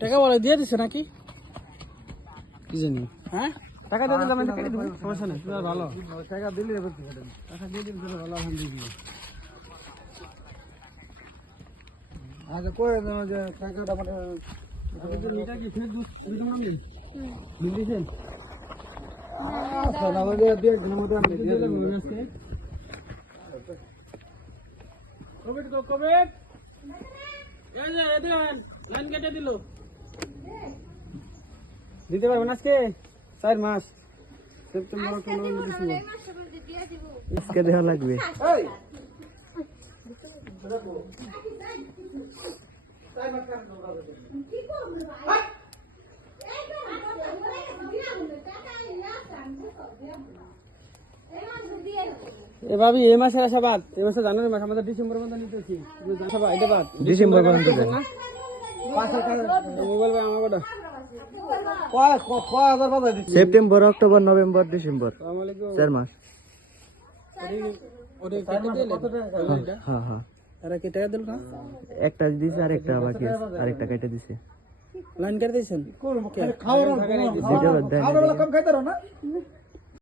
টাকা বলে দিয়ে দিছে নাকি? কি জানি হ্যাঁ টাকা দিয়ে দিলে আমি কেটে দেবো, সমস্যা নেই। তুমি ভালো টাকা দিলে টাকা দিয়ে দিলে ভালো আলহামদুলিল্লাহ। আচ্ছা কই যে টাকাটা মানে এটা কি ফের দুধ দিতে নাম দিন দিছেন? আচ্ছা না বলে দিয়ে দিনের মধ্যে আমি দিয়ে দেব আজকে। কবে এই যে এদিন লাইন কেটে দিল দিতে পারবেন আজকে 4 মাস সেপ্টেম্বর অক্টোবর ডিসেম্বর আজকে দেওয়া লাগবে। এই এ ভাবি এই মাসের আসা বাদ, এই মাসে জানুয়ারি মাস, আমাদের ডিসেম্বর পর্যন্ত নিতেছি। এটা বাদ ডিসেম্বর পর্যন্ত না মোবাইল ভাই আমার কটা সেপ্টেম্বর অক্টোবর নভেম্বর ডিসেম্বর 4 মাস। হ্যাঁ হ্যাঁ এরা কি টাকা দিল না? একটা দিছে আর একটা বাকি আছে, আরেকটা কেটে দিছে। লাইন কেটে দিয়েছেন? খাওয়ার